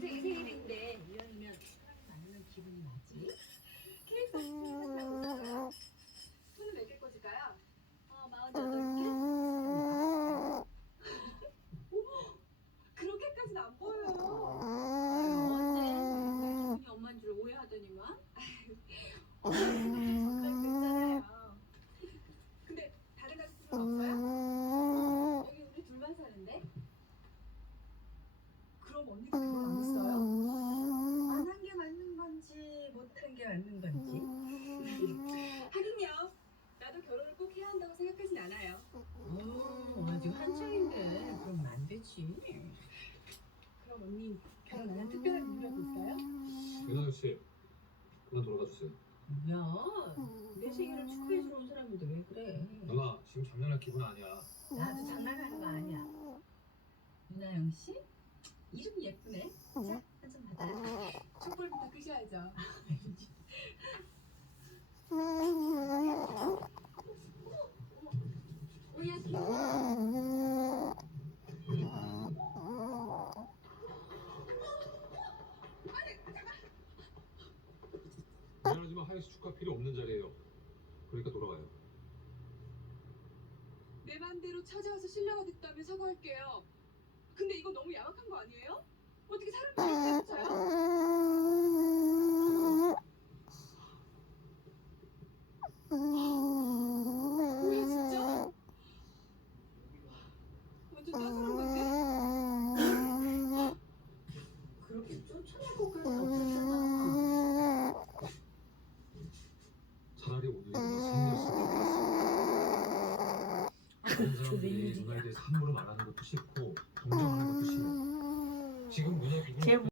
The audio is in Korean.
동생이 생일인데 1년이면 사람이 많으면 기분이 나지. 케이크 사준다고 손을 몇 개 꽂을까요? 48개? 어머, 그렇게까지는 안 보여요. 어째 기분이 엄마인 줄 오해하더니만. 적당히 됐잖아요. 근데 다른 가족들은 없어요? 여기 우리 둘만 사는데? 그럼 언니가 결혼 안 했어요? 안 한 게 맞는 건지 못한 게 맞는 건지. 하긴요. 나도 결혼을 꼭 해야 한다고 생각하진 않아요. 아직 한창인데 그러면 안 되지. 그럼 언니 결혼 안 한 특별한 이유라도 있어요? 윤하영 씨, 그만 돌아가 주세요. 뭐야? 내 생일을 축하해주러 온 사람인데 왜 그래? 누나, 지금 장난할 기분 아니야. 나도 장난하는 거 아니야. 윤하영 씨? 이름 예쁘네. 자, 한잔 받아. 촛불부터 끄셔야죠. 오야 귀여워. 미안하지만 하영 씨 축하 필요 없는 자리예요. 그러니까 돌아가요. 내 맘대로 찾아와서 신뢰가 됐다면 사과할게요. 근데 이거 너무 야박한 거 아니에요? 어떻게 사람을 이렇게 붙여요? 뭐야 진짜? 완전 따스한 건데? 그렇게 쫓아낼 것까지 없었잖아. 차라리 오늘 누나 생일이었으면 좋겠어. 다른 사람들이 누나에 대해서 함부로 말하는 것도 싫고